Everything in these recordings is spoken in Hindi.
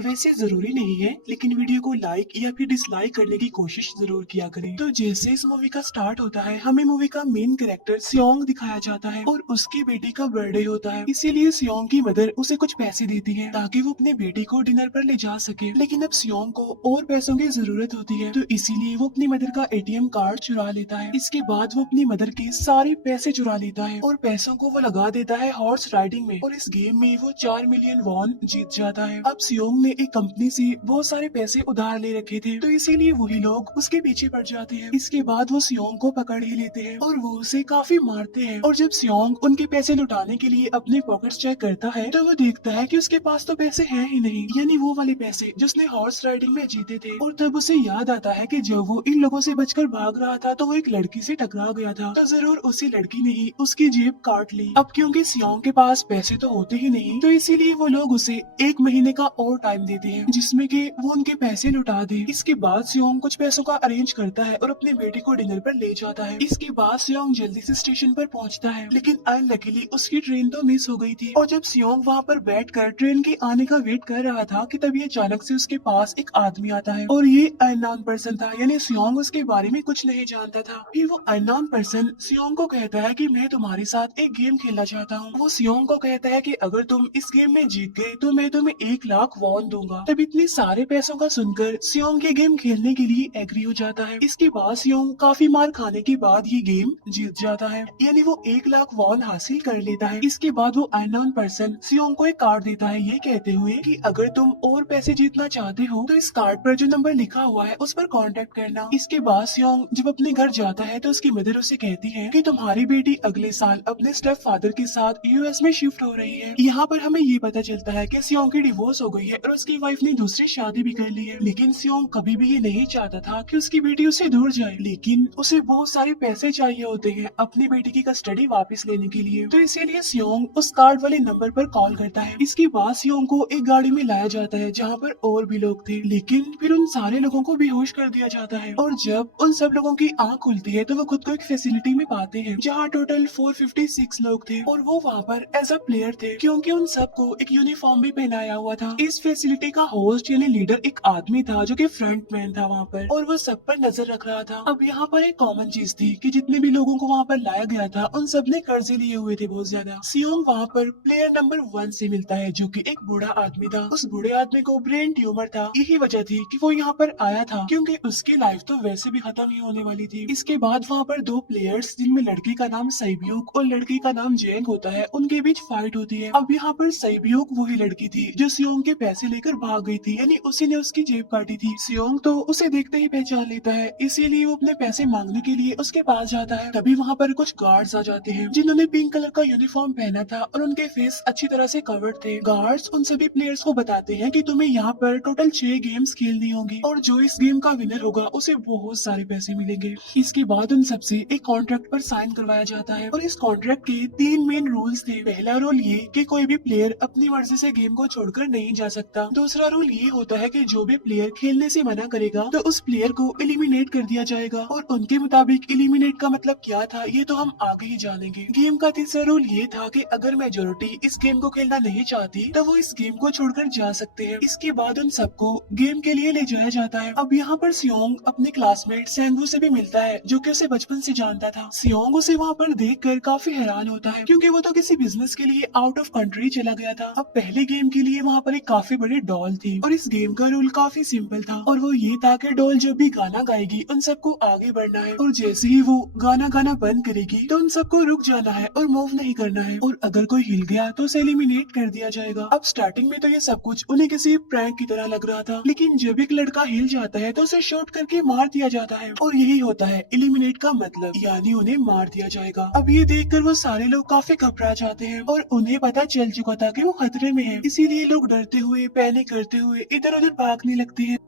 वैसे जरूरी नहीं है, लेकिन वीडियो को लाइक या फिर डिसलाइक करने की कोशिश जरूर किया करें। तो जैसे इस मूवी का स्टार्ट होता है, हमें मूवी का मेन कैरेक्टर सियोंग दिखाया जाता है और उसकी बेटी का बर्थडे होता है। इसीलिए सियोंग की मदर उसे कुछ पैसे देती है ताकि वो अपनी बेटी को डिनर पर ले जा सके। लेकिन अब सियोंग को और पैसों की जरूरत होती है, तो इसीलिए वो अपनी मदर का एटीएम कार्ड चुरा लेता है। इसके बाद वो अपनी मदर के सारे पैसे चुरा लेता है और पैसों को वो लगा देता है हॉर्स राइडिंग में, और इस गेम में वो 4 मिलियन वॉन जीत जाता है। अब सियोंग ने एक कंपनी से बहुत सारे पैसे उधार ले रखे थे, तो इसीलिए वही लोग उसके पीछे पड़ जाते हैं। इसके बाद वो सियोंग को पकड़ ही लेते हैं और वो उसे काफी मारते हैं। और जब सियोंग उनके पैसे लुटाने के लिए अपने पॉकेट्स चेक करता है, तो वो देखता है कि उसके पास तो पैसे हैं ही नहीं, यानी वो वाले पैसे जिसने हॉर्स राइडिंग में जीते थे। और तब उसे याद आता है कि जब वो इन लोगों से बचकर भाग रहा था तो वो एक लड़की से टकरा गया था, तो जरूर उसी लड़की ने ही उसकी जेब काट ली। अब क्योंकि सियोंग के पास पैसे तो होते ही नहीं, तो इसीलिए वो लोग उसे 1 महीने का और टाइम देते हैं जिसमें कि वो उनके पैसे लुटा दे। इसके बाद सियोंग कुछ पैसों का अरेंज करता है और अपनी बेटी को डिनर पर ले जाता है। इसके बाद सियोंग जल्दी से स्टेशन पर पहुंचता है, लेकिन अनलकीली उसकी ट्रेन तो मिस हो गई थी। और जब सियोंग वहां पर बैठकर ट्रेन के आने का वेट कर रहा था कि तभी अचानक से उसके पास एक आदमी आता है, और ये अननोन पर्सन था, यानी सियोंग उसके बारे में कुछ नहीं जानता था। फिर वो अननोन पर्सन सियोंग को कहता है कि मैं तुम्हारे साथ एक गेम खेलना चाहता हूँ। वो सियोंग को कहता है कि अगर तुम इस गेम में जीत गए तो मैं तुम्हें 1 लाख वॉन दूंगा। तब इतने सारे पैसों का सुनकर सियोंग ये गेम खेलने के लिए एग्री हो जाता है। इसके बाद सियोंग काफी मार खाने के बाद ये गेम जीत जाता है, यानी वो 1 लाख वॉन हासिल कर लेता है। इसके बाद वो अननोन पर्सन सियोंग को एक कार्ड देता है, ये कहते हुए कि अगर तुम और पैसे जीतना चाहते हो तो इस कार्ड पर जो नंबर लिखा हुआ है उस पर कांटेक्ट करना। इसके बाद सियोंग जब अपने घर जाता है तो उसकी मदर उसे कहती है कि तुम्हारी बेटी अगले साल अपने स्टेप फादर के साथ यूएस में शिफ्ट हो रही है। यहाँ पर हमें ये पता चलता है कि सियोंग की डिवोर्स हो गई है और उसकी वाइफ ने दूसरी शादी भी कर ली है। लेकिन सियोंग कभी भी ये नहीं चाहता था कि उसकी बेटी उससे दूर जाए, लेकिन उसे बहुत सारे पैसे चाहिए होते हैं अपनी बेटी की कस्टडी वापस लेने के लिए, तो इसीलिए सियोंग उस कार्ड वाले नंबर पर कॉल करता है। इसके बाद सियोंग को एक गाड़ी में लाया जाता है जहाँ पर और भी लोग थे, लेकिन फिर उन सारे लोगों को बेहोश कर दिया जाता है। और जब उन सब लोगों की आंख खुलती है तो वो खुद को एक फैसिलिटी में पाते हैं जहाँ टोटल 456 लोग थे, और वो वहाँ पर एज अ प्लेयर थे क्योंकि उन सबको एक यूनिफॉर्म भी पहनाया हुआ था। इस फैसिलिटी का होस्ट यानी लीडर एक आदमी था जो कि फ्रंट मैन था वहाँ पर, और वो सब पर नजर रख रहा था। अब यहाँ पर एक कॉमन चीज थी कि जितने भी लोगों को वहाँ पर लाया गया था उन सब ने कर्जे लिए हुए थे बहुत ज्यादा। सियोंग वहाँ पर प्लेयर नंबर 1 से मिलता है जो कि एक बूढ़ा आदमी था। उस बूढ़े आदमी को ब्रेन ट्यूमर था, यही वजह थी कि वो यहाँ पर आया था क्योंकि उसकी लाइफ तो वैसे भी खत्म ही होने वाली थी। इसके बाद वहाँ पर 2 प्लेयर्स जिनमें लड़की का नाम सैब्यूक और लड़की का नाम जेंग होता है, उनके बीच फाइट होती है। अब यहाँ पर सैब्यूक वही लड़की थी जो सियोंग के पैसे लेकर भाग गई थी, यानी उसी ने उसकी जेब काटी थी। सियोंग तो उसे देखते ही पहचान लेता है, इसीलिए वो अपने पैसे मांगने के लिए उसके पास जाता है। तभी वहाँ पर कुछ गार्ड्स आ जाते हैं जिन्होंने पिंक कलर का यूनिफॉर्म पहना था और उनके फेस अच्छी तरह से कवर्ड थे। गार्ड्स उन सभी प्लेयर्स को बताते हैं कि तुम्हें यहाँ पर टोटल 6 गेम्स खेलनी होंगी और जो इस गेम का विनर होगा उसे बहुत सारे पैसे मिलेंगे। इसके बाद उन सबसे एक कॉन्ट्रैक्ट पर साइन करवाया जाता है, और इस कॉन्ट्रैक्ट के 3 मेन रूल्स थे। पहला रूल ये कि कोई भी प्लेयर अपनी मर्जी से गेम को छोड़कर नहीं जा सकता। दूसरा रूल ये होता है कि जो भी प्लेयर खेलने से मना करेगा तो उस प्लेयर को एलिमिनेट कर दिया जाएगा, और उनके मुताबिक एलिमिनेट का मतलब क्या था ये तो हम आगे ही जानेंगे। गेम का तीसरा रूल ये था कि अगर मेजोरिटी इस गेम को खेलना नहीं चाहती तो वो इस गेम को छोड़कर जा सकते हैं। इसके बाद उन सबको गेम के लिए ले जाया जाता है। अब यहाँ पर सियोंग अपने क्लासमेट सेंगू से भी मिलता है जो कि उसे बचपन से जानता था। सियोंग उसे वहाँ पर देखकर काफी हैरान होता है क्योंकि वो तो किसी बिजनेस के लिए आउट ऑफ कंट्री चला गया था। अब पहले गेम के लिए वहाँ पर एक काफी बड़ी डॉल थी, और इस गेम का रूल काफी सिंपल था, और वो ये था कि डॉल जब भी गाना गाएगी उन सबको आगे बढ़ना है, और जैसे ही वो गाना गाना बंद करेगी तो उन सबको रुक जाना है और मूव नहीं करना है, और अगर कोई हिल गया तो उसे एलिमिनेट कर दिया जाएगा। अब स्टार्टिंग में तो ये सब कुछ उन्हें किसी प्रैंक की तरह लग रहा था, लेकिन जब एक लड़का हिल जाता है तो उसे शॉट करके मार दिया जाता है, और यही होता है एलिमिनेट का मतलब, यानी उन्हें मार दिया जाएगा। अब ये देखकर वो सारे लोग काफी घबरा जाते हैं और उन्हें पता चल चुका था कि वो खतरे में है, इसीलिए लोग डरते हुए पैनिक करते हुए इधर उधर भागने लगते हैं।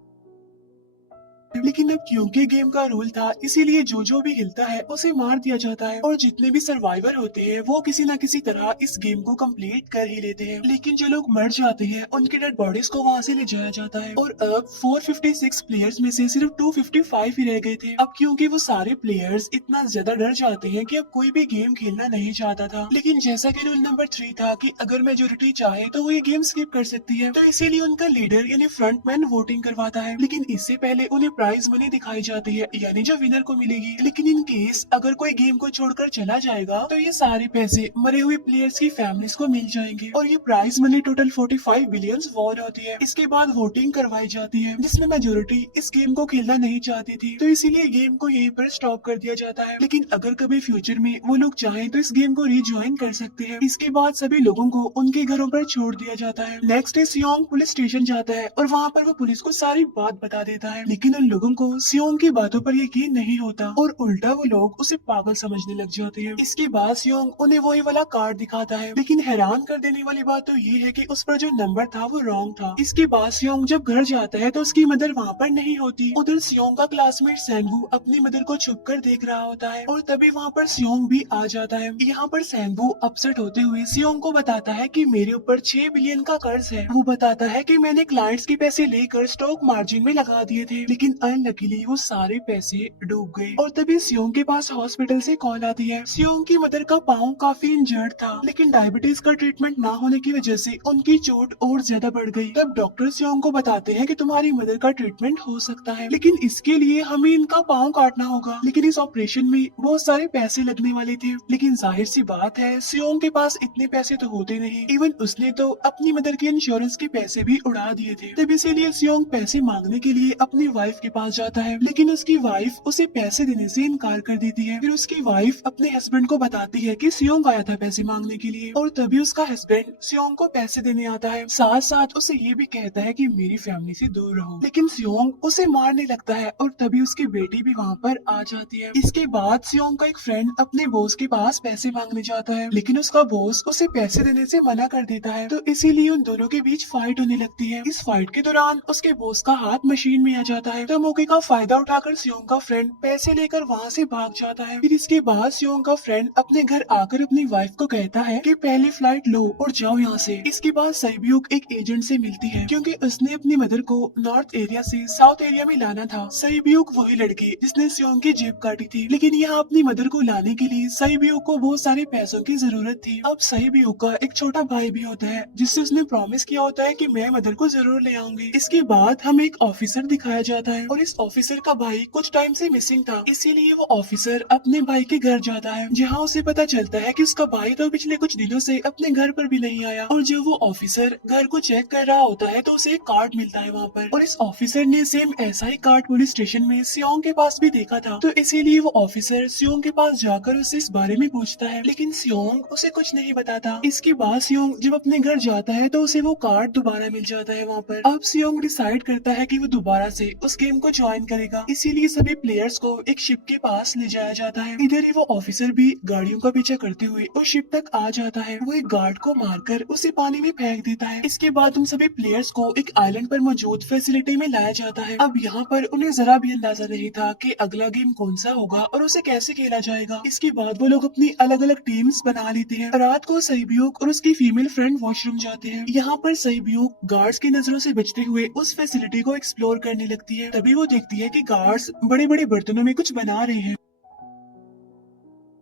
लेकिन अब क्योंकि गेम का रूल था, इसीलिए जो भी हिलता है उसे मार दिया जाता है और जितने भी सर्वाइवर होते हैं वो किसी न किसी तरह इस गेम को कंप्लीट कर ही लेते हैं। लेकिन जो लोग मर जाते हैं उनकी डेड बॉडीज को वहाँ से ले जाया जाता है और अब 456 प्लेयर्स में से सिर्फ 255 ही रह गए थे। अब क्योंकि वो सारे प्लेयर्स इतना ज्यादा डर जाते हैं कि अब कोई भी गेम खेलना नहीं चाहता था। लेकिन जैसा कि रूल नंबर 3 था कि अगर मेजोरिटी चाहे तो वो ये गेम स्किप कर सकती है, तो इसीलिए उनका लीडर यानी फ्रंटमैन वोटिंग करवाता है। लेकिन इससे पहले उन्हें प्राइज मनी दिखाई जाती है, यानी जो विनर को मिलेगी। लेकिन इन केस अगर कोई गेम को छोड़कर चला जाएगा तो ये सारे पैसे मरे हुए प्लेयर्स की फैमिलीज को मिल जाएंगे और ये prize money total 45 billion won होती है। इसके बाद वोटिंग करवाई जाती है जिसमें मेजोरिटी इस गेम को खेलना नहीं चाहती थी, तो इसीलिए गेम को यहीं पर स्टॉप कर दिया जाता है। लेकिन अगर कभी फ्यूचर में वो लोग चाहें तो इस गेम को रीज्वाइन कर सकते हैं। इसके बाद सभी लोगों को उनके घरों पर छोड़ दिया जाता है। नेक्स्ट डे सियोंग पुलिस स्टेशन जाता है और वहाँ पर वो पुलिस को सारी बात बता देता है, लेकिन उन लोगों को सियोंग की बातों पर यकीन नहीं होता और उल्टा वो लोग उसे पागल समझने लग जाते हैं। इसके बाद सियोंग उन्हें वही वाला कार्ड दिखाता है, लेकिन हैरान कर देने वाली बात तो ये है कि उस पर जो नंबर था वो रॉन्ग था। इसके बाद सियोंग जब घर जाता है तो उसकी मदर वहाँ पर नहीं होती। उधर सियोंग का क्लासमेट सेंगू अपनी मदर को छुप कर देख रहा होता है और तभी वहाँ पर सियोंग भी आ जाता है। यहाँ पर सेंगू अपसेट होते हुए सियोंग को बताता है कि मेरे ऊपर 6 बिलियन का कर्ज है। वो बताता है कि मैंने क्लाइंट्स के पैसे लेकर स्टॉक मार्जिन में लगा दिए थे, लेकिन अनलकीली वो सारे पैसे डूब गए। और तभी सियोंग के पास हॉस्पिटल से कॉल आती है। सियोंग की मदर का पाँव काफी इंजर्ड था, लेकिन डायबिटीज का ट्रीटमेंट ना होने की वजह से उनकी चोट और ज्यादा बढ़ गई। तब डॉक्टर सियोंग को बताते हैं कि तुम्हारी मदर का ट्रीटमेंट हो सकता है, लेकिन इसके लिए हमें इनका पाँव काटना होगा। लेकिन इस ऑपरेशन में बहुत सारे पैसे लगने वाले थे, लेकिन जाहिर सी बात है सियोंग के पास इतने पैसे तो होते नहीं। इवन उसने तो अपनी मदर के इंश्योरेंस के पैसे भी उड़ा दिए थे। तब इसीलिए सियोंग पैसे मांगने के लिए अपनी वाइफ के पास जाता है, लेकिन उसकी वाइफ उसे पैसे देने से इनकार कर देती है। फिर उसकी वाइफ अपने हस्बैंड को बताती है कि सियोंग आया था पैसे मांगने के लिए और तभी उसका हस्बैंड सियोंग को पैसे देने आता है। साथ साथ उसे ये भी कहता है कि मेरी फैमिली से दूर रहो, लेकिन सियोंग उसे मारने लगता है और तभी उसकी बेटी भी वहाँ पर आ जाती है। इसके बाद सियोंग का एक फ्रेंड अपने बॉस के पास पैसे मांगने जाता है, लेकिन उसका बॉस उसे पैसे देने से मना कर देता है, तो इसीलिए उन दोनों के बीच फाइट होने लगती है। इस फाइट के दौरान उसके बॉस का हाथ मशीन में आ जाता है, तो मौके का फायदा उठाकर सियोंग का फ्रेंड पैसे लेकर वहाँ से भाग जाता है। फिर इसके बाद सियोंग का फ्रेंड अपने घर आकर अपनी वाइफ को कहता है कि पहली फ्लाइट लो और जाओ यहाँ से। इसके बाद सैब्यूक एक एजेंट से मिलती है, क्योंकि उसने अपनी मदर को नॉर्थ एरिया से साउथ एरिया में लाना था। सैब्यूक वही लड़की जिसने सियोंग की जेब काटी थी, लेकिन यहाँ अपनी मदर को लाने के लिए सैब्यूक को बहुत सारे पैसों की जरूरत थी। अब सैब्यूक का एक छोटा भाई भी होता है जिससे उसने प्रॉमिस किया होता है कि मैं मदर को जरूर ले आऊंगी। इसके बाद हमें एक ऑफिसर दिखाया जाता है और इस ऑफिसर का भाई कुछ टाइम से मिसिंग था, इसीलिए वो ऑफिसर अपने भाई के घर जाता है, जहाँ उसे पता चलता है कि उसका भाई तो पिछले कुछ दिनों से अपने घर पर भी नहीं आया। और जब वो ऑफिसर घर को चेक कर रहा होता है तो उसे एक कार्ड मिलता है वहाँ पर, और इस ऑफिसर ने सेम ऐसा ही कार्ड पुलिस स्टेशन में सियोंग के पास भी देखा था, तो इसीलिए वो ऑफिसर सियोंग के पास जाकर उससे इस बारे में पूछता है, लेकिन सियोंग उसे कुछ नहीं बताता। इसके बाद सियोंग जब अपने घर जाता है तो उसे वो कार्ड दोबारा मिल जाता है वहाँ पर। अब सियोंग डिसाइड करता है कि वो दोबारा से उस गेम को ज्वाइन करेगा, इसीलिए सभी प्लेयर्स को एक शिप के पास ले जाया जाता है। इधर ही वो ऑफिसर भी गाड़ियों का पीछा करते हुए उस शिप तक आ जाता है। वो एक गार्ड को मारकर उसे पानी में फेंक देता है। इसके बाद उन सभी प्लेयर्स को एक आइलैंड पर मौजूद फैसिलिटी में लाया जाता है। अब यहाँ पर उन्हें जरा भी अंदाजा नहीं था कि अगला गेम कौन सा होगा और उसे कैसे खेला जाएगा। इसके बाद वो लोग अपनी अलग अलग टीम्स बना लेते हैं। रात को सैब्यूक और उसकी फीमेल फ्रेंड वॉशरूम जाते हैं। यहाँ पर सैब्यूक गार्ड्स की नजरों से बचते हुए उस फैसिलिटी को एक्सप्लोर करने लगती है। तभी वो देखती है कि गार्ड्स बड़े बड़े बर्तनों में कुछ बना रहे हैं,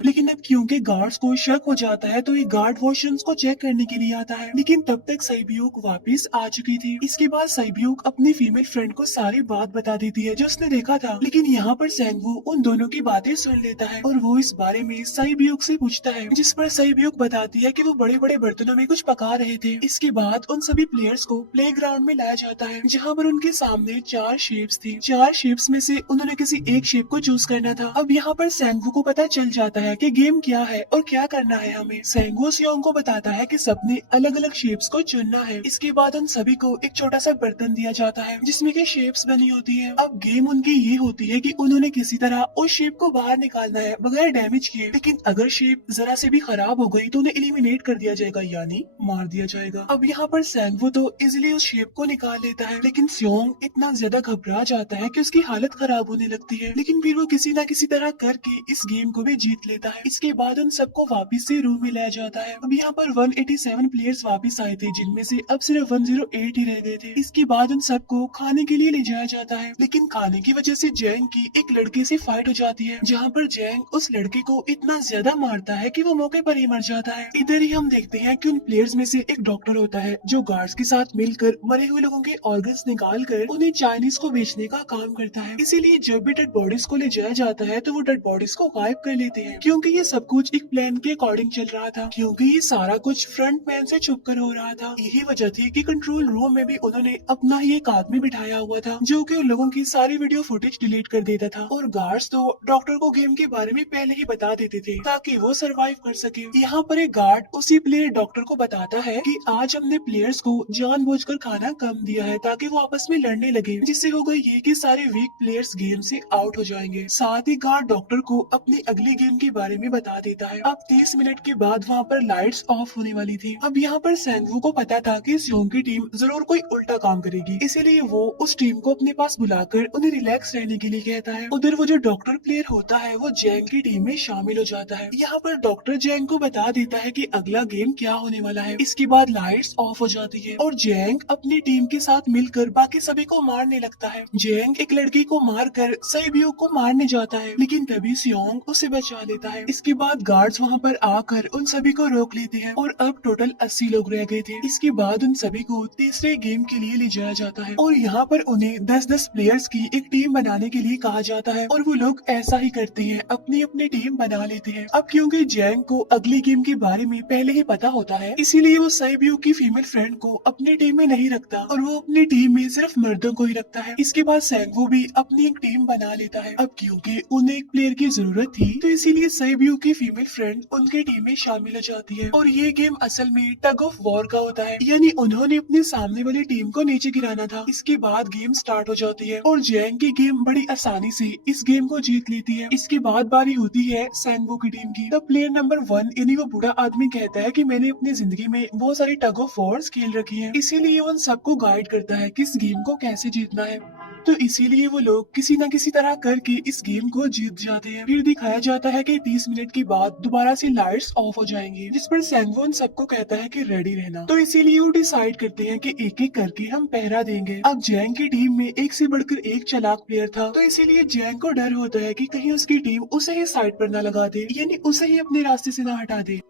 लेकिन अब क्योंकि गार्ड्स को शक हो जाता है तो ये गार्ड वॉशरूम्स को चेक करने के लिए आता है, लेकिन तब तक सैब्यूक वापस आ चुकी थी। इसके बाद सैब्यूक अपनी फीमेल फ्रेंड को सारी बात बता देती है जो उसने देखा था, लेकिन यहाँ पर सेंगवू उन दोनों की बातें सुन लेता है और वो इस बारे में सैब्यूक से पूछता है, जिस पर सैब्यूक बताती है कि वो बड़े बड़े बर्तनों में कुछ पका रहे थे। इसके बाद उन सभी प्लेयर्स को प्ले ग्राउंड में लाया जाता है, जहाँ पर उनके सामने 4 शेप्स थी। 4 शेप्स में से उन्होंने किसी एक शेप को चूज करना था। अब यहाँ पर सेंगवू को पता चल जाता है कि गेम गेम क्या है और क्या करना है हमें। सेंगो सियोंग को बताता है कि सबने अलग अलग शेप्स को चुनना है। इसके बाद उन सभी को एक छोटा सा बर्तन दिया जाता है जिसमें के शेप्स बनी होती है। अब गेम उनकी ये होती है कि उन्होंने किसी तरह उस शेप को बाहर निकालना है बगैर डैमेज किए, लेकिन अगर शेप जरा से भी खराब हो गई तो उन्हें एलिमिनेट कर दिया जाएगा, यानी मार दिया जाएगा। अब यहाँ पर सेंगो तो इजिली उस शेप को निकाल लेता है, लेकिन सियोंग इतना ज्यादा घबरा जाता है कि उसकी हालत खराब होने लगती है, लेकिन फिर वो किसी न किसी तरह करके इस गेम को भी जीत लेता है। इसके बाद उन सबको वापस से रूम में लाया जाता है। अब यहाँ पर 187 प्लेयर्स वापस आए थे, जिनमें से अब सिर्फ 108 ही रह गए थे। इसके बाद उन सबको खाने के लिए ले जाया जाता है, लेकिन खाने की वजह से जैंग की एक लड़के से फाइट हो जाती है, जहाँ पर जैंग उस लड़के को इतना ज्यादा मारता है कि वो मौके पर ही मर जाता है। इधर ही हम देखते हैं कि उन प्लेयर्स में से एक डॉक्टर होता है जो गार्ड्स के साथ मिलकर मरे हुए लोगों के ऑर्गन्स निकाल कर उन्हें चाइनीज को बेचने का काम करता है। इसीलिए जब भी डेड बॉडीज को ले जाया जाता है तो वो डेड बॉडीज को गायब कर लेते हैं, क्योंकि ये सब कुछ एक प्लान के अकॉर्डिंग चल रहा था, क्योंकि ये सारा कुछ फ्रंट मैन से छुप कर हो रहा था। यही वजह थी कि कंट्रोल रूम में भी उन्होंने अपना ही एक आदमी बिठाया हुआ था जो कि उन लोगों की सारी वीडियो फुटेज डिलीट कर देता था, और गार्ड्स तो डॉक्टर को गेम के बारे में पहले ही बता देते थे ताकि वो सरवाइव कर सके। यहाँ पर एक गार्ड उसी प्लेयर डॉक्टर को बताता है कि आज हमने प्लेयर्स को जानबूझकर खाना कम दिया है ताकि वो आपस में लड़ने लगे, जिससे होगा ये कि सारे वीक प्लेयर्स गेम से आउट हो जाएंगे। साथ ही गार्ड डॉक्टर को अपने अगली गेम के बारे में बता देता है। अब 30 मिनट के बाद वहाँ पर लाइट्स ऑफ होने वाली थी। अब यहाँ पर सेंगवू को पता था कि सियोंग की टीम जरूर कोई उल्टा काम करेगी, इसीलिए वो उस टीम को अपने पास बुलाकर उन्हें रिलैक्स रहने के लिए कहता है। उधर वो जो डॉक्टर प्लेयर होता है वो जैंग की टीम में शामिल हो जाता है। यहाँ पर डॉक्टर जैंग को बता देता है कि अगला गेम क्या होने वाला है। इसके बाद लाइट्स ऑफ हो जाती है और जैंग अपनी टीम के साथ मिलकर बाकी सभी को मारने लगता है। जैंग एक लड़की को मारकर सैबियो को मारने जाता है, लेकिन तभी सियोंग उसे बचा लेता है। इसके बाद गार्ड्स वहाँ पर आकर उन सभी को रोक लेते हैं और अब टोटल 80 लोग रह गए थे। इसके बाद उन सभी को तीसरे गेम के लिए ले जाया जाता है और यहाँ पर उन्हें 10-10 प्लेयर्स की एक टीम बनाने के लिए कहा जाता है, और वो लोग ऐसा ही करते हैं, अपनी अपनी टीम बना लेते हैं। अब क्योंकि जैंग को अगली गेम के बारे में पहले ही पता होता है, इसीलिए वो सैबियो की फीमेल फ्रेंड को अपनी टीम में नहीं रखता और वो अपनी टीम में सिर्फ मर्दों को ही रखता है। इसके बाद सेंगवू भी अपनी एक टीम बना लेता है। अब क्योंकि उन्हें एक प्लेयर की जरूरत थी तो इसीलिए सैबियो की फीमेल फ्रेंड उनकी टीम में शामिल हो जाती है, और ये गेम असल में टग ऑफ वॉर का होता है, यानी उन्होंने अपने सामने वाली टीम को नीचे गिराना था। इसके बाद गेम स्टार्ट हो जाती है और जैंग की गेम बड़ी आसानी से इस गेम को जीत लेती है। इसके बाद बारी होती है सेंगवू की टीम की। तब प्लेयर नंबर 1 यानी वो बूढ़ा आदमी कहता है कि मैंने अपनी जिंदगी में बहुत सारी टग ऑफ वॉर्स खेल रखी है, इसीलिए वो उन सबको गाइड करता है कि इस गेम को कैसे जीतना है। तो इसीलिए वो लोग किसी न किसी तरह करके इस गेम को जीत जाते हैं। फिर दिखाया जाता है कि 30 मिनट के बाद दोबारा से लाइट्स ऑफ हो जाएंगी, जिस पर सेंगवू उन सबको कहता है कि रेडी रहना। तो इसीलिए वो डिसाइड करते हैं कि एक एक करके हम पहरा देंगे। अब जैंग की टीम में एक से बढ़कर एक चालाक प्लेयर था, तो इसीलिए जैंग को डर होता है कि कहीं उसकी टीम उसे ही साइड पर न लगा दे, यानी उसे ही अपने रास्ते से न हटा दे।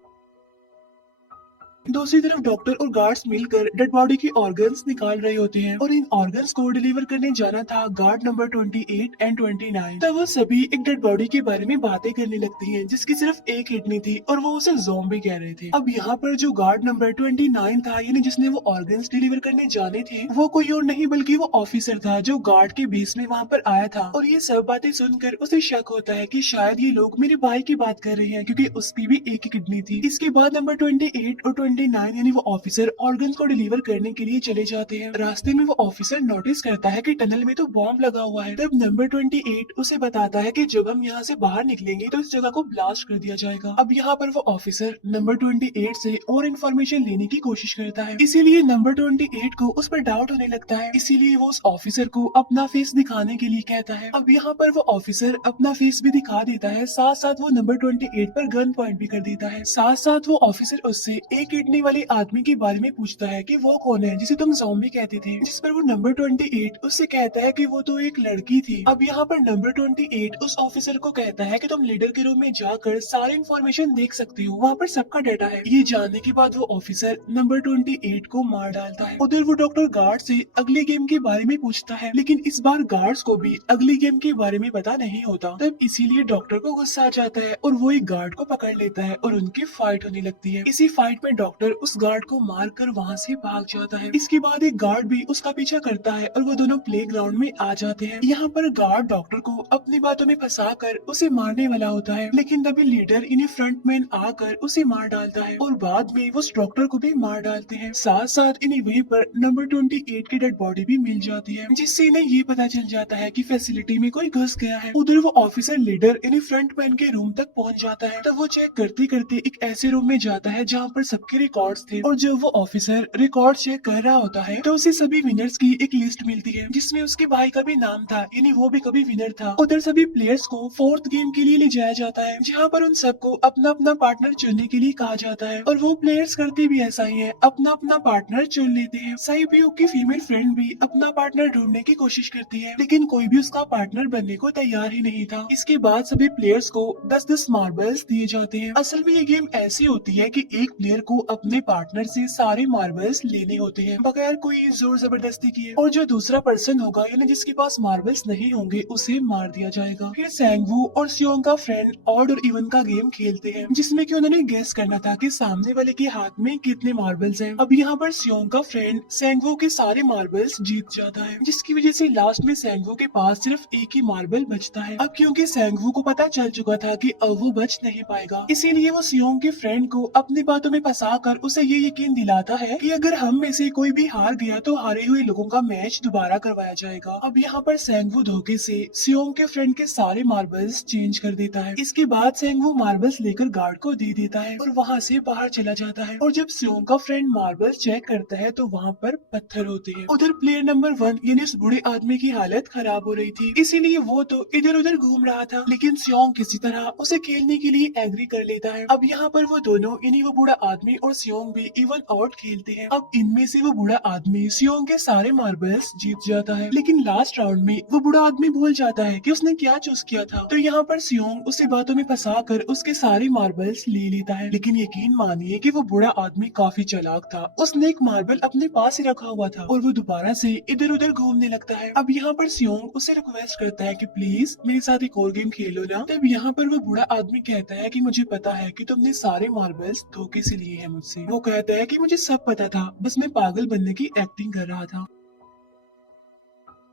दूसरी तरफ डॉक्टर और गार्ड्स मिलकर डेड बॉडी की ऑर्गन्स निकाल रहे होते हैं और इन ऑर्गन्स को डिलीवर करने जाना था गार्ड नंबर 28 एंड 29। तब वो सभी एक डेड बॉडी के बारे में बातें करने लगती हैं जिसकी सिर्फ एक किडनी थी और वो उसे ज़ॉम्बी कह रहे थे। अब यहाँ पर जो गार्ड नंबर 29 था, यानी जिसने वो ऑर्गन्स डिलीवर करने जाने थे, वो कोई और नहीं बल्कि वो ऑफिसर था जो गार्ड के बेस में वहाँ पर आया था। और ये सब बातें सुनकर उसे शक होता है कि शायद ये लोग मेरे भाई की बात कर रहे हैं, क्योंकि उसकी भी एक ही किडनी थी। इसके बाद नंबर 28 और 29 यानी वो ऑफिसर ऑर्गन को डिलीवर करने के लिए चले जाते हैं। रास्ते में वो ऑफिसर नोटिस करता है कि टनल में तो बॉम्ब लगा हुआ है। तब नंबर 28 उसे बताता है कि जब हम यहाँ से बाहर निकलेंगे तो इस जगह को ब्लास्ट कर दिया जाएगा। अब यहाँ पर वो ऑफिसर नंबर 28 से और इन्फॉर्मेशन लेने की कोशिश करता है, इसीलिए नंबर 28 को उस पर डाउट होने लगता है, इसीलिए वो उस ऑफिसर को अपना फेस दिखाने के लिए कहता है। अब यहाँ पर वो ऑफिसर अपना फेस भी दिखा देता है, साथ साथ वो नंबर 28 पर गन पॉइंट भी कर देता है। साथ साथ वो ऑफिसर उससे एक किडनी वाले आदमी के बारे में पूछता है कि वो कौन है जिसे तुम ज़ॉम्बी कहते थे, जिस पर वो नंबर 28 उससे कहता है कि वो तो एक लड़की थी। अब यहाँ पर नंबर 28 उस ऑफिसर को कहता है कि तुम लीडर के रूम में जाकर सारी इन्फॉर्मेशन देख सकते हो, वहाँ पर सबका डाटा है। ये जानने के बाद वो ऑफिसर नंबर 28 को मार डालता है। उधर वो डॉक्टर गार्ड से अगले गेम के बारे में पूछता है, लेकिन इस बार गार्ड्स को भी अगली गेम के बारे में पता नहीं होता। तब इसीलिए डॉक्टर को गुस्सा आ जाता है और वो एक गार्ड को पकड़ लेता है और उनकी फाइट होने लगती है। इसी फाइट में डॉक्टर उस गार्ड को मार कर वहाँ से भाग जाता है। इसके बाद एक गार्ड भी उसका पीछा करता है और वो दोनों प्लेग्राउंड में आ जाते हैं। यहाँ पर गार्ड डॉक्टर को अपनी बातों में फंसा कर उसे मारने वाला होता है, लेकिन तभी लीडर इन्हें फ्रंटमैन आकर उसे मार डालता है और बाद में वो उस डॉक्टर को भी मार डालते हैं। साथ साथ इन्हें वहीं पर नंबर 28 की डेड बॉडी भी मिल जाती है, जिससे इन्हें ये पता चल जाता है कि फैसिलिटी में कोई घुस गया है। उधर वो ऑफिसर लीडर इन्हें फ्रंटमैन के रूम तक पहुंच जाता है। तब वो चेक करते करते एक ऐसे रूम में जाता है जहाँ पर सबके रिकॉर्ड्स थे, और जब वो ऑफिसर रिकॉर्ड चेक कर रहा होता है तो उसे सभी विनर्स की एक लिस्ट मिलती है, जिसमें उसके भाई का भी नाम था, यानी वो भी कभी विनर था। उधर सभी प्लेयर्स को फोर्थ गेम के लिए ले जाया जाता है, जहाँ पर उन सबको अपना अपना पार्टनर चुनने के लिए कहा जाता है, और वो प्लेयर्स करते भी ऐसा ही है, अपना अपना पार्टनर चुन लेते हैं। साइबियो की फीमेल फ्रेंड भी अपना पार्टनर ढूंढने की कोशिश करती है, लेकिन कोई भी उसका पार्टनर बनने को तैयार ही नहीं था। इसके बाद सभी प्लेयर्स को 10-10 मार्बल्स दिए जाते हैं। असल में ये गेम ऐसी होती है कि एक प्लेयर को अपने पार्टनर से सारे मार्बल्स लेने होते हैं बगैर कोई जोर जबरदस्ती किए, और जो दूसरा पर्सन होगा यानी जिसके पास मार्बल्स नहीं होंगे उसे मार दिया जाएगा। फिर सैंगवू और सियोंग का फ्रेंड ऑड और इवन का गेम खेलते हैं, जिसमें कि उन्होंने गेस करना था कि सामने वाले के हाथ में कितने मार्बल्स हैं। अब यहाँ पर सियोंग का फ्रेंड सैंगवू के सारे मार्बल्स जीत जाता है, जिसकी वजह से लास्ट में सैंगवू के पास सिर्फ एक ही मार्बल बचता है। अब क्योंकि सैंगवू को पता चल चुका था कि अब वो बच नहीं पाएगा, इसीलिए वो सियोंग के फ्रेंड को अपनी बातों में फंसा कर उसे ये यकीन दिलाता है कि अगर हम में से कोई भी हार गया तो हारे हुए लोगों का मैच दोबारा करवाया जाएगा। अब यहाँ पर सैंगवू धोखे से सियोंग के फ्रेंड के सारे मार्बल्स चेंज कर देता है। इसके बाद सैंगवू मार्बल्स लेकर गार्ड को दे देता है और वहाँ से बाहर चला जाता है, और जब सियोंग का फ्रेंड मार्बल्स चेक करता है तो वहाँ पर पत्थर होते हैं। उधर प्लेयर नंबर 1 यानी उस बूढ़े आदमी की हालत खराब हो रही थी, इसीलिए वो तो इधर उधर घूम रहा था, लेकिन सियोंग किसी तरह उसे खेलने के लिए एग्री कर लेता है। अब यहाँ पर वो दोनों यानी वो बूढ़ा आदमी और सियोंग भी इवन आउट खेलते हैं। अब इनमें से वो बूढ़ा आदमी सियोंग के सारे मार्बल्स जीत जाता है, लेकिन लास्ट राउंड में वो बूढ़ा आदमी भूल जाता है कि उसने क्या चूज किया था। तो यहाँ पर सियोंग उसे बातों में फंसा कर उसके सारे मार्बल्स ले लेता है, लेकिन यकीन मानिए कि वो बूढ़ा आदमी काफी चालाक था। उसने एक मार्बल अपने पास ही रखा हुआ था और वो दोबारा से इधर उधर घूमने लगता है। अब यहाँ पर सियोंग उसे रिक्वेस्ट करता है कि प्लीज मेरे साथ एक और गेम खेलो ना। तब यहाँ पर वो बूढ़ा आदमी कहता है कि मुझे पता है कि तुमने सारे मार्बल्स धोखे से लिए हैं मुझसे। वो कहता है कि मुझे सब पता था, बस मैं पागल बनने की एक्टिंग कर रहा था।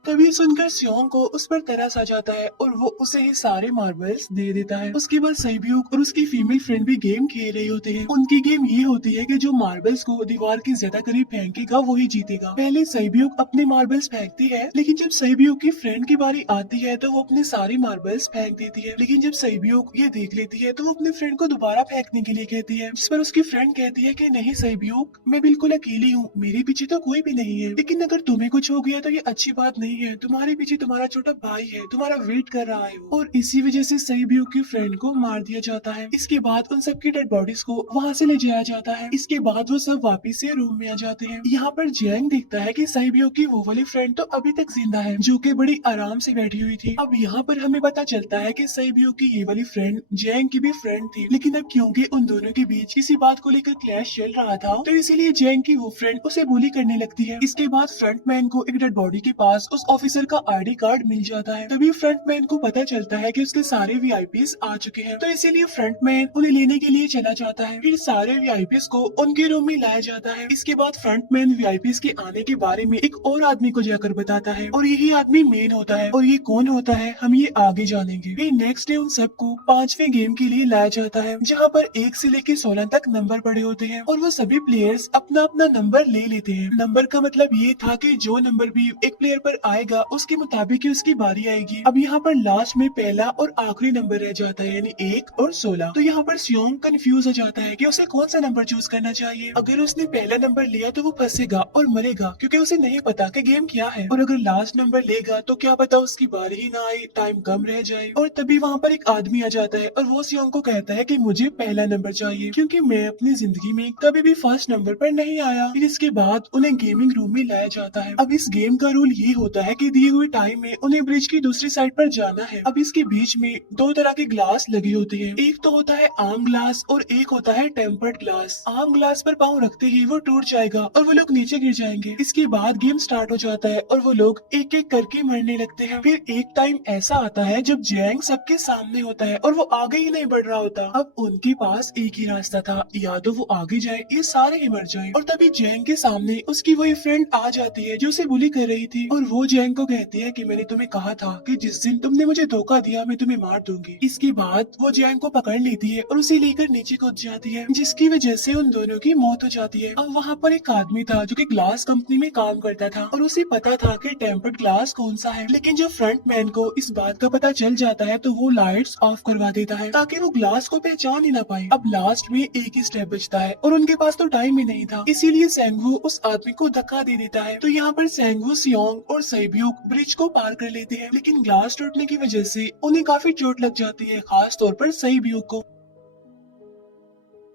तभी सुनकर सियोंग को उस पर तरस आ जाता है और वो उसे ही सारे मार्बल्स दे देता है। उसके बाद सैब्यूक और उसकी फीमेल फ्रेंड भी गेम खेल रहे होते हैं। उनकी गेम ये होती है कि जो मार्बल्स को दीवार के ज्यादा करीब फेंकेगा वही जीतेगा। पहले सैब्यूक अपने मार्बल्स फेंकती है, लेकिन जब सैब्यूक की फ्रेंड की बारी आती है तो वो अपने सारे मार्बल्स फेंक देती है, लेकिन जब सैब्यूक ये देख लेती है तो वो अपने फ्रेंड को दोबारा फेंकने के लिए कहती है, जिस पर उसकी फ्रेंड कहती है कि नहीं सैब्यूक, मैं बिल्कुल अकेली हूँ, मेरे पीछे तो कोई भी नहीं है, लेकिन अगर तुम्हें कुछ हो गया तो ये अच्छी बात नहीं है, तुम्हारे पीछे तुम्हारा छोटा भाई है, तुम्हारा वेट कर रहा है वो। और इसी वजह से सैब्यूक की फ्रेंड को मार दिया जाता है। इसके बाद उन सबकी डेड बॉडीज को वहाँ से ले जाया जाता है। इसके बाद वो सब वापिस से रूम में आ जाते हैं। यहाँ पर जैंग देखता है कि सैब्यूक की वो वाली फ्रेंड तो अभी तक जिंदा है, जो कि बड़ी आराम से बैठी हुई थी। अब यहाँ पर हमें पता चलता है कि सैब्यूक की ये वाली फ्रेंड जैंग की भी फ्रेंड थी, लेकिन अब क्योंकि उन दोनों के बीच किसी बात को लेकर क्लैश चल रहा था तो इसीलिए जैंग की वो फ्रेंड उसे बुली करने लगती है। इसके बाद फ्रंटमैन को एक डेड बॉडी के पास उस ऑफिसर का आईडी कार्ड मिल जाता है। तभी फ्रंटमैन को पता चलता है कि उसके सारे वीआईपीस आ चुके हैं, तो इसीलिए फ्रंटमैन उन्हें लेने के लिए चला जाता है। फिर सारे वीआईपीस को उनके रूम में लाया जाता है। इसके बाद फ्रंटमैन वीआईपीस के आने के बारे में एक और आदमी को जाकर बताता है, और यही आदमी मेन होता है, और ये कौन होता है हम ये आगे जानेंगे। फिर नेक्स्ट डे उन सबको 5वें गेम के लिए लाया जाता है, जहाँ पर 1 से लेकर 16 तक नंबर पड़े होते हैं, और वो सभी प्लेयर्स अपना अपना नंबर ले लेते हैं। नंबर का मतलब ये था कि जो नंबर भी एक प्लेयर पर आएगा उसके मुताबिक ही उसकी बारी आएगी। अब यहाँ पर लास्ट में पहला और आखिरी नंबर रह जाता है, यानी 1 और 16। तो यहाँ पर सियोंग कंफ्यूज हो जाता है कि उसे कौन सा नंबर चूज करना चाहिए। अगर उसने पहला नंबर लिया तो वो फंसेगा और मरेगा, क्योंकि उसे नहीं पता कि गेम क्या है, और अगर लास्ट नंबर लेगा तो क्या पता उसकी बारी ही ना आए, टाइम कम रह जाए। और तभी वहाँ पर एक आदमी आ जाता है और वो सियोंग को कहता है कि मुझे पहला नंबर चाहिए, क्योंकि मैं अपनी जिंदगी में कभी भी फर्स्ट नंबर पर नहीं आया। फिर इसके बाद उन्हें गेमिंग रूम में लाया जाता है। अब इस गेम का रूल ये होता होता है कि दिए हुए टाइम में उन्हें ब्रिज की दूसरी साइड पर जाना है। अब इसके बीच में दो तरह के ग्लास लगे होते हैं, एक तो होता है आम ग्लास और एक होता है टेम्पर्ड ग्लास। आम ग्लास पर पाँव रखते ही वो टूट जाएगा और वो लोग नीचे गिर जाएंगे। इसके बाद गेम स्टार्ट हो जाता है और वो लोग एक एक करके मरने लगते हैं। फिर एक टाइम ऐसा आता है जब जैंग सबके सामने होता है और वो आगे ही नहीं बढ़ रहा होता। अब उनके पास एक ही रास्ता था, या तो वो आगे जाए या सारे ही मर जाएं। और तभी जैंग के सामने उसकी वही फ्रेंड आ जाती है जो उसे बुली कर रही थी, और वो जैंग को कहती है कि मैंने तुम्हें कहा था कि जिस दिन तुमने मुझे धोखा दिया मैं तुम्हें मार दूंगी। इसके बाद वो जैंग को पकड़ लेती है और उसे लेकर नीचे कूद जाती है, जिसकी वजह से उन दोनों की मौत हो जाती है। अब वहाँ पर एक आदमी था जो कि ग्लास कंपनी में काम करता था और उसे पता था कि टेम्पर्ड ग्लास कौन सा है, लेकिन जब फ्रंट मैन को इस बात का पता चल जाता है तो वो लाइट्स ऑफ करवा देता है ताकि वो ग्लास को पहचान ही ना पाए। अब लास्ट में एक ही स्टेप बचता है और उनके पास तो टाइम ही नहीं था, इसीलिए सेंगवू उस आदमी को धक्का दे देता है। तो यहाँ पर सेंगवू, सियोंग और सैब्यूक ब्रिज को पार कर लेते हैं, लेकिन ग्लास टूटने की वजह से उन्हें काफी चोट लग जाती है, खास तौर पर सैब्यूक को।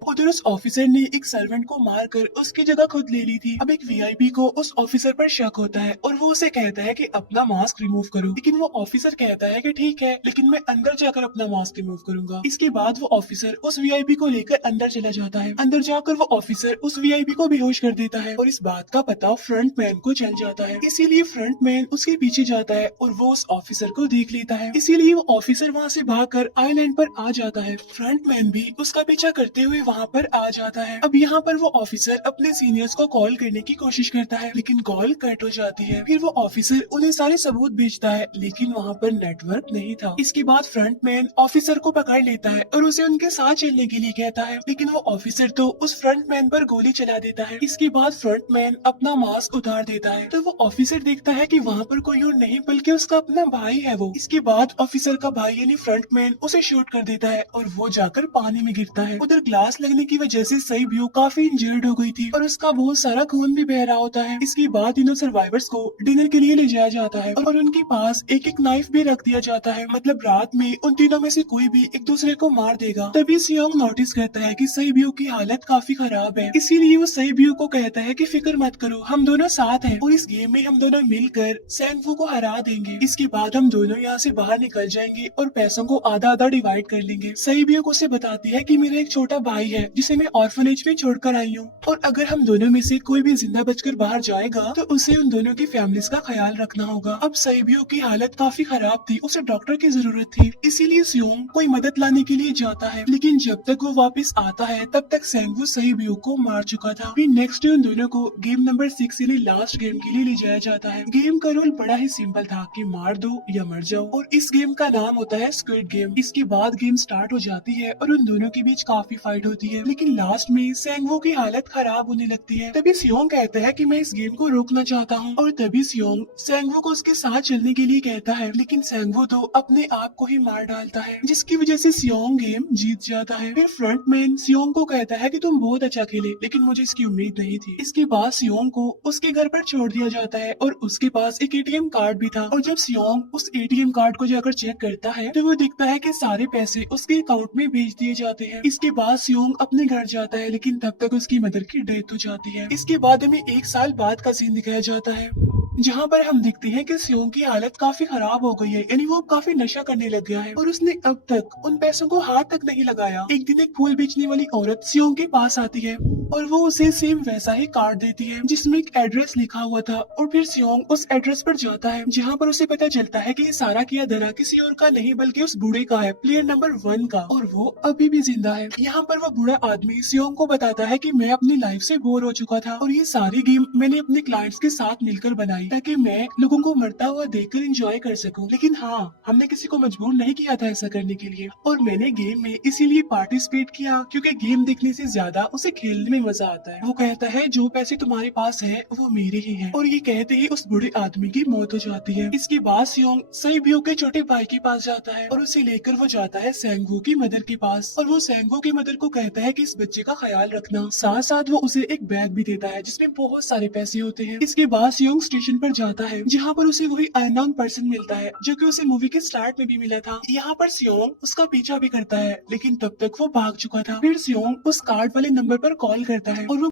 उधर उस ऑफिसर ने एक सर्वेंट को मारकर उसकी जगह खुद ले ली थी। अब एक वीआईपी को उस ऑफिसर पर शक होता है और वो उसे कहता है कि अपना मास्क रिमूव करो, लेकिन वो ऑफिसर कहता है कि ठीक है, लेकिन मैं अंदर जाकर अपना मास्क रिमूव करूंगा। इसके बाद वो ऑफिसर उस वीआईपी को लेकर अंदर चला जाता है। अंदर जाकर वो ऑफिसर उस वीआईपी को बेहोश कर देता है और इस बात का पता फ्रंट मैन को चल जाता है, इसीलिए फ्रंट मैन उसके पीछे जाता है और वो उस ऑफिसर को देख लेता है, इसीलिए वो ऑफिसर वहाँ से भागकर आइलैंड पर आ जाता है। फ्रंट मैन भी उसका पीछा करते हुए वहाँ पर आ जाता है। अब यहाँ पर वो ऑफिसर अपने सीनियर्स को कॉल करने की कोशिश करता है, लेकिन कॉल कट हो जाती है। फिर वो ऑफिसर उन्हें सारे सबूत भेजता है, लेकिन वहाँ पर नेटवर्क नहीं था। इसके बाद फ्रंट मैन ऑफिसर को पकड़ लेता है और उसे उनके साथ चलने के लिए कहता है, लेकिन वो ऑफिसर तो उस फ्रंट मैन पर गोली चला देता है। इसके बाद फ्रंट मैन अपना मास्क उतार देता है तो वो ऑफिसर देखता है कि वहाँ पर कोई और नहीं बल्कि उसका अपना भाई है वो। इसके बाद ऑफिसर का भाई यानी फ्रंट मैन उसे शूट कर देता है और वो जाकर पानी में गिरता है। उधर ग्लास लगने की वजह से सैब्यूक काफी इंजर्ड हो गई थी और उसका बहुत सारा खून भी बह रहा होता है। इसके बाद इन सर्वाइवर्स को डिनर के लिए ले जाया जाता है और उनके पास एक एक नाइफ भी रख दिया जाता है, मतलब रात में उन तीनों में से कोई भी एक दूसरे को मार देगा। तभी सियोंग नोटिस करता है कि सैब्यूक की हालत काफी खराब है, इसीलिए वो सैब्यूक को कहता है कि फिक्र मत करो, हम दोनों साथ हैं और इस गेम में हम दोनों मिलकर सेंगवू को हरा देंगे। इसके बाद हम दोनों यहाँ से बाहर निकल जाएंगे और पैसों को आधा आधा डिवाइड कर लेंगे। सैब्यूक उसे बताती है कि मेरा एक छोटा भाई है जिसे मैं ऑर्फनेज में छोड़कर आई हूँ, और अगर हम दोनों में से कोई भी जिंदा बचकर बाहर जाएगा तो उसे उन दोनों की फैमिलीज का ख्याल रखना होगा। अब सैब्यूक की हालत काफी खराब थी, उसे डॉक्टर की जरूरत थी, इसीलिए सियोंग कोई मदद लाने के लिए जाता है, लेकिन जब तक वो वापस आता है तब तक सेंगवू सैब्यूक को मार चुका था। फिर नेक्स्ट डे उन दोनों को गेम नंबर 6 यानी लास्ट गेम के लिए ले जाया जाता है। गेम का रूल बड़ा ही सिंपल था कि मार दो या मर जाओ, और इस गेम का नाम होता है स्क्विड गेम। इसके बाद गेम स्टार्ट हो जाती है और उन दोनों के बीच काफी फाइट होती है, लेकिन लास्ट में सेंगवू की हालत खराब होने लगती है। तभी सियोंग कहता है कि मैं इस गेम को रोकना चाहता हूँ, और तभी सियोंग सेंगवू को उसके साथ चलने के लिए कहता है, लेकिन सेंगवू तो अपने आप को ही मार डालता है, जिसकी वजह से सियोंग गेम जीत जाता है। फिर फ्रंट मैन सियोंग को कहता है कि तुम बहुत अच्छा खेले, लेकिन मुझे इसकी उम्मीद नहीं थी। इसके बाद सियोंग को उसके घर पर छोड़ दिया जाता है और उसके पास एक एटीएम कार्ड भी था, और जब सियोंग उस एटीएम कार्ड को जाकर चेक करता है तो वो दिखता है कि सारे पैसे उसके अकाउंट में भेज दिए जाते हैं। इसके बाद सियोंग अपने घर जाता है, लेकिन तब तक उसकी मदर की डेथ हो जाती है। इसके बाद हमें एक साल बाद का सीन दिखाया जाता है, जहाँ पर हम देखते हैं कि सियोंग की हालत काफी खराब हो गई है, यानी वो काफी नशा करने लग गया है और उसने अब तक उन पैसों को हाथ तक नहीं लगाया। एक दिन एक फूल बेचने वाली औरत सियोंग के पास आती है और वो उसे सेम वैसा ही कार्ड देती है जिसमें एक एड्रेस लिखा हुआ था, और फिर सियोंग उस एड्रेस पर जाता है जहाँ पर उसे पता चलता है कि ये सारा किया धरा किसी और का नहीं बल्कि उस बूढ़े का है, प्लेयर नंबर 1 का, और वो अभी भी जिंदा है। यहाँ पर वो बूढ़ा आदमी सियोंग को बताता है कि मैं अपनी लाइफ से बोर हो चुका था और ये सारी गेम मैंने अपने क्लाइंट्स के साथ मिलकर बनाई ताकि मैं लोगों को मरता हुआ देखकर एंजॉय कर सकूं, लेकिन हाँ, हमने किसी को मजबूर नहीं किया था ऐसा करने के लिए, और मैंने गेम में इसीलिए पार्टिसिपेट किया क्योंकि गेम देखने से ज्यादा उसे खेलने में मजा आता है। वो कहता है जो पैसे तुम्हारे पास है वो मेरे ही हैं, और ये कहते ही उस बूढ़े आदमी की मौत हो जाती है। इसके बाद सियोंग सैब्यूक के छोटे भाई के पास जाता है और उसे लेकर वो जाता है सेंगवू की मदर के पास, और वो सेंगवू की मदर को कहता है कि इस बच्चे का ख्याल रखना, साथ साथ वो उसे एक बैग भी देता है जिसमें बहुत सारे पैसे होते हैं। इसके बाद सियोंग स्टेशन पर जाता है जहाँ पर उसे वही अननोन पर्सन मिलता है जो कि उसे मूवी के स्टार्ट में भी मिला था। यहाँ पर सियोंग उसका पीछा भी करता है, लेकिन तब तक वो भाग चुका था। फिर सियोंग उस कार्ड वाले नंबर पर कॉल करता है और वो